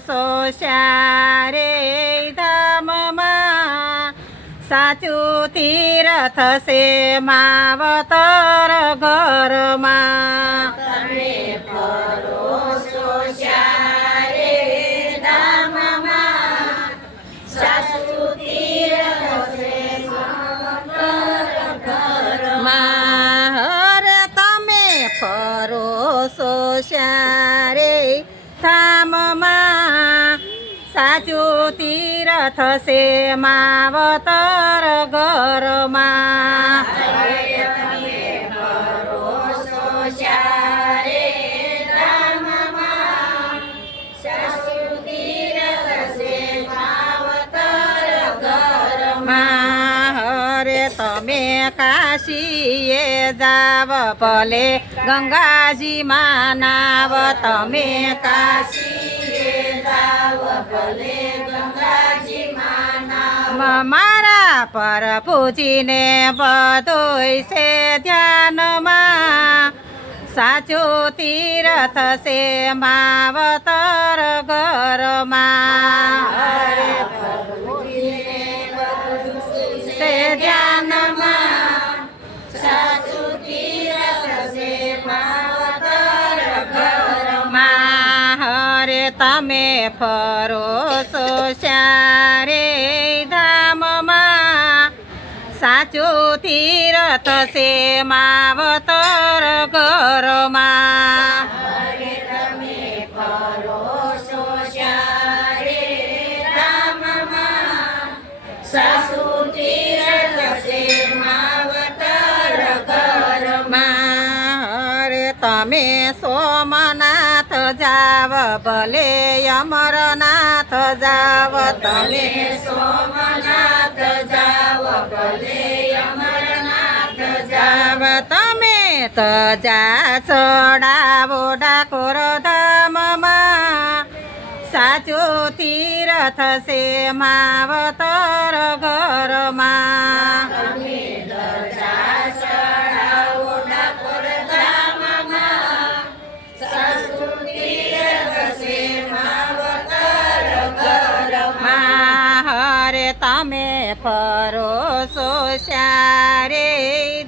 સોસ્યા રે ધામમાં સાચું તીરથ છે માવતર ઘરમાં તમે ફરો સોસ્યા રે ધામમાં સાચું તીરથ છે માવતર ઘરમાં હરે તમે ફરો સોસ્યા રે ધામમાં સાચું તીરથ છે માવતર ઘરમાં તમે ફરો સોસ્યા રે ધામમાં સાચું તીરથ છે માવતર ઘરમાં હરે તમે કાશીએ જાવ ભલે ગંગાજીમાં નાવ તમે કાશીએ જાવ ભલે ગંગાજીમાં નાવ મારા પર પૂજીને બધુંય છે ધ્યાનમાં સાચું તીરથ છે માવતર ઘરમાં હરે છે ધ્યાનમાં સાચું તીરથ છે માવતર ઘરમાં હરે તમે ફરો સોસ્યા રે ધામમાં સાચું તીરથ છે માવતર ઘરમાં હરે તમે ફરો સોસ્યા રે ધામમાં સાચું તીરથ છે માવતર ઘરમાં હરે તમે સોમનાથ જાવ ભલે અમરનાથ જાવ તમે સોમનાથ જાવ ભલે અમરનાથ જાવ તમે તજા ચડાવો ડાકોર ધામમાં સાચું તીરથ છે માવતર ઘરમાં તમે ધજા ચડાવો ડાકોર ધામમાં સાચું તીરથ છે માવતર ઘરમાં હરે તમે ફરો સોસ્યા રે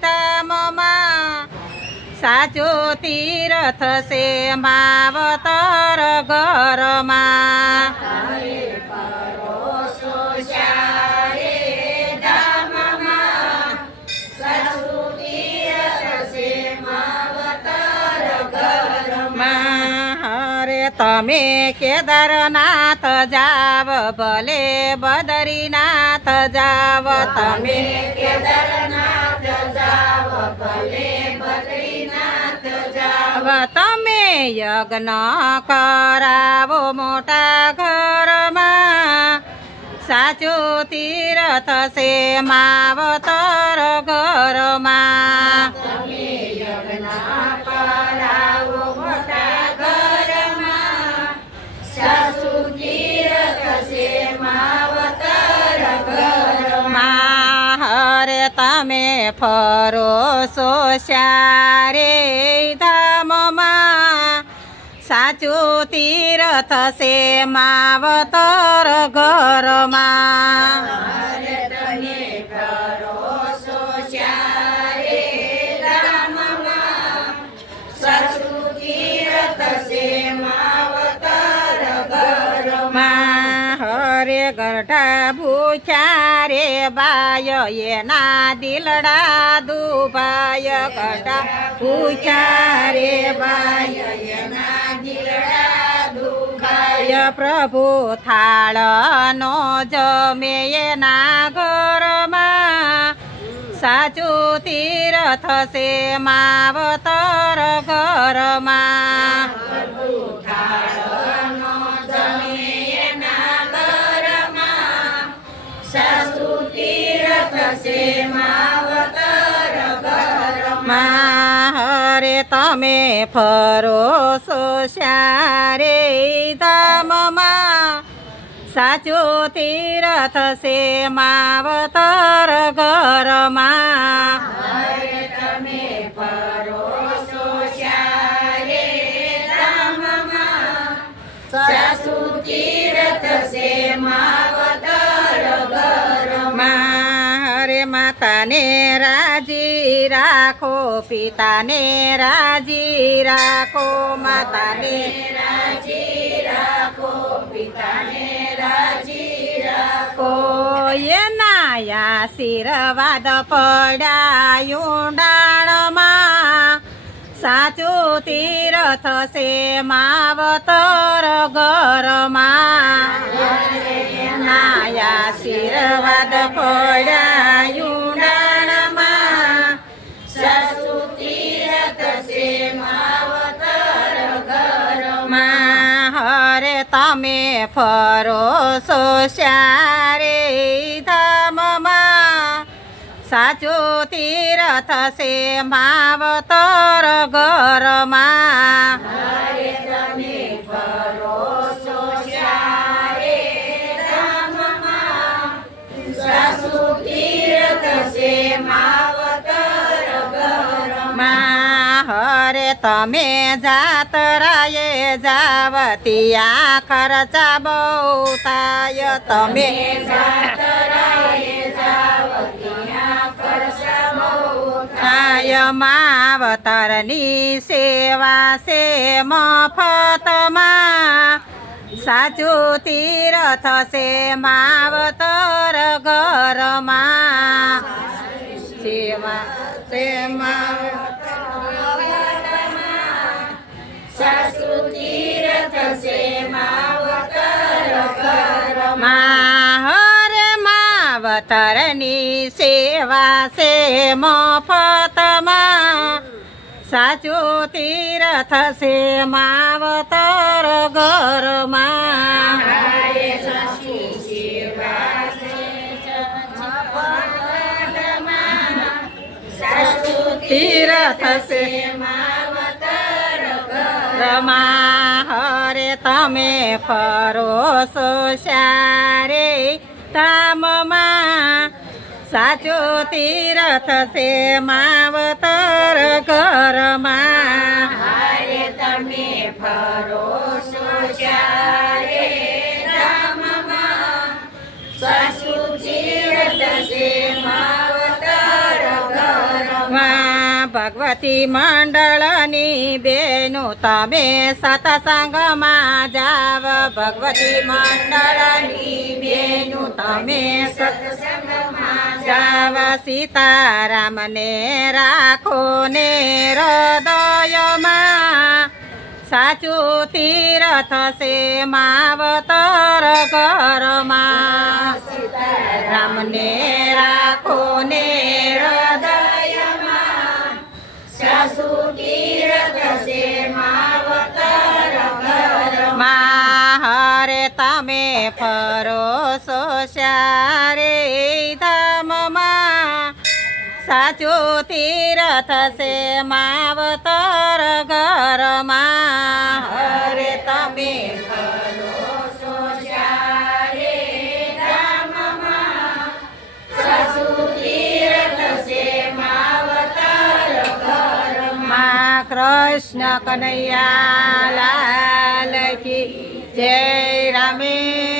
ધામમાં સાચું તીરથ છે માવતર ઘરમાં તમે ફરો સોસ્યા રે ધામમાં સાચું તીરથ છે માવતર ઘરમાં હરે તમે કેદારનાથ જાવ ભલે બદરીનાથ જાવ તમે કેદારનાથ જાવ ભલે બદ્રીનાથ જાવ તમે યજ્ઞ કરાવો મોટા ઘરમાં સાચું તીરથ છે માવતર ઘરમાં તમે યજ્ઞ કરાવો મોટા ઘરમાં સાચું તીરથ છે માવતર ઘરમાં હરે તમે ફરો સોસ્યા રે ધામમાં સાચું તીરથ છે માવતર ઘરમાં હરે તમે ફરો સોસ્યા રે ધામમાં સાચું તીરથ છે માવતર ઘરમાં હરે ગઢા ભૂખ્યા રે બાય એના દિલડા દુભાય ગઢા ભૂખ્યા રે બાય એના દિલડા દુખાય ય પ્રભુ થાળનો જમે એના ઘરમાં સાચું તીરથ છે માવતર ઘરમાં થાળનો જમે એના ઘરમાં સાચું તીરથ છે માવતર ઘરમાં હરે તમે ફરો સોસ્યા રે ધામમાં સાચું તીરથ છે માવતર ઘરમાં હરે તમે ફરો સોસ્યા રે ધામમાં સાચું તીર્થ છે માવતર ઘરમાં હરે માતાને રાજી રાખો, પિતાને રાજી રાખો, માતાને રાજી રાખો, પિતાને રાજી રાખો. એના આશીર્વાદ પડ્યા ઊંડાણમાં, સાચું તીર્થ છે માવતર ઘરમાં. એના આશીર્વાદ પડ્યા ઊંડાણમાં, સાસુ તીર્થ છે માવતર ઘરમાં. હરે તમે ફરો છો શ્યારે ધામમાં, સાચું તીર્થ છે માવતર ઘરમાં. હરે તમે ફરો છો શ્યારે ધામમાં, સાસુ તીર્થ છે માવતર ઘરમાં. હરે તમે જાતરાએ જાવતિયા ખર્ચા બહુ થાય, તમે જાતરાએ જાવ ત્યાં ખર્ચા બહુ થાય. માવતરની સેવા છે મફતમાં, સાચું તીર્થ છે માવતર ઘરમાં. સેવા છે સાસુ તીર્થ છે માવતર ઘરમાં. હરે માવતરની સેવા છે મફતમાં, સાચું તીર્થ છે માવતર ઘરમાં. હરે સાસુ સેવા છે મફતમાં, સાસુ તીર્થ છે માવતર ઘરમાં. હરે તમે ફરો છો શ્યારે ધામમાં, સાચું તીર્થ છે માવતર ઘરમાં. હરે તમે ફરો છો શ્યારે ધામમાં, સાસુ તીર્થ છે માવતર ઘરમાં. ભગવતી મંડળની બેનો તમે સત્સંગમાં જાવ, ભગવતી મંડળની બેનો તમે સત્સંગમાં જાવ. સીતારામને રાખો ને હૃદયમાં, સાચું તીર્થ છે માવતર ઘરમાં. રામને રાખો ને હૃદયમાં, સાસુ તીર્થ છે માવતર ઘરમાં. હરે તમે ફરો છો શ્યારે ધામમાં, સાચું તીર્થ છે માવતર ઘરમાં. હરે તમે ફરો છો શ્યારે ધામમાં, સાસુ તીર્થ છે માવતર ઘરમાં. કૃષ્ણ કનૈયા લાલ કી જય. રામે